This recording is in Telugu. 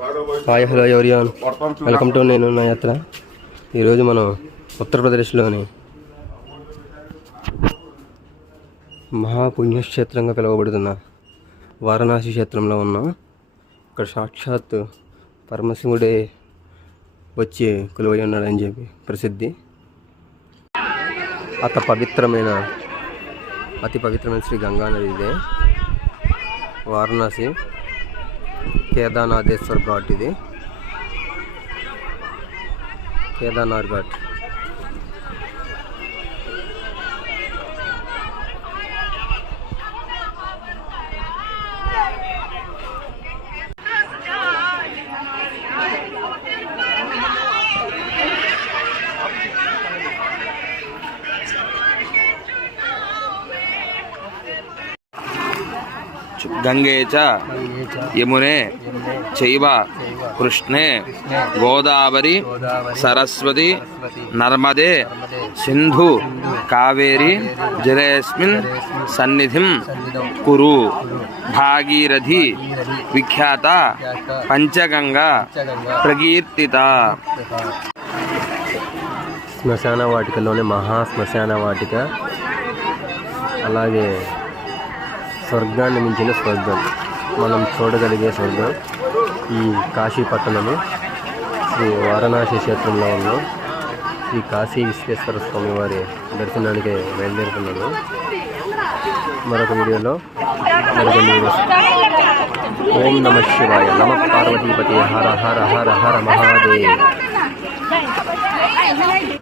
హాయ్ హలో ఎవరియాన్ వెల్కమ్ టు నేను నా యాత్ర. ఈరోజు మనం ఉత్తరప్రదేశ్లోని మహాపుణ్యక్షేత్రంగా పిలువబడుతున్న వారణాసి క్షేత్రంలో ఉన్నాం. ఇక్కడ సాక్షాత్ పరమశివుడే వచ్చి కొలువై ఉన్నాడని చెప్పి ప్రసిద్ధి. అతి పవిత్రమైన శ్రీ గంగా నది ఇదే. వారణాసి కేదార్నాథేశ్వర్ ఘాట్, ఇది కేదార్నాథ్ ఘాట్. గంగే చ యమునే చైవ కృష్ణే గోదావరి సరస్వతి నర్మదే సింధు కావేరి జలేస్మిన్ సన్నిధిం కురు. భాగీరథి విఖ్యాత పంచగంగా ప్రకీర్తిత. శ్మశాన వాటికలోనే మహాశ్మశాన వాటిక, అలాగే స్వర్గాన్ని మించిన స్వర్గం, మనం చూడగలిగే స్వర్గం ఈ కాశీ పట్టణము. శ్రీ వారణాసి క్షేత్రంలో ఉన్నాం. శ్రీ కాశీ విశ్వేశ్వర స్వామి వారి దర్శనానికి బయలుదేరుతున్నాను. మరొక వీడియోలో ఓం నమః శివాయ. నమ పార్వతీపతి. హర హర హర హర మహాదేవ్.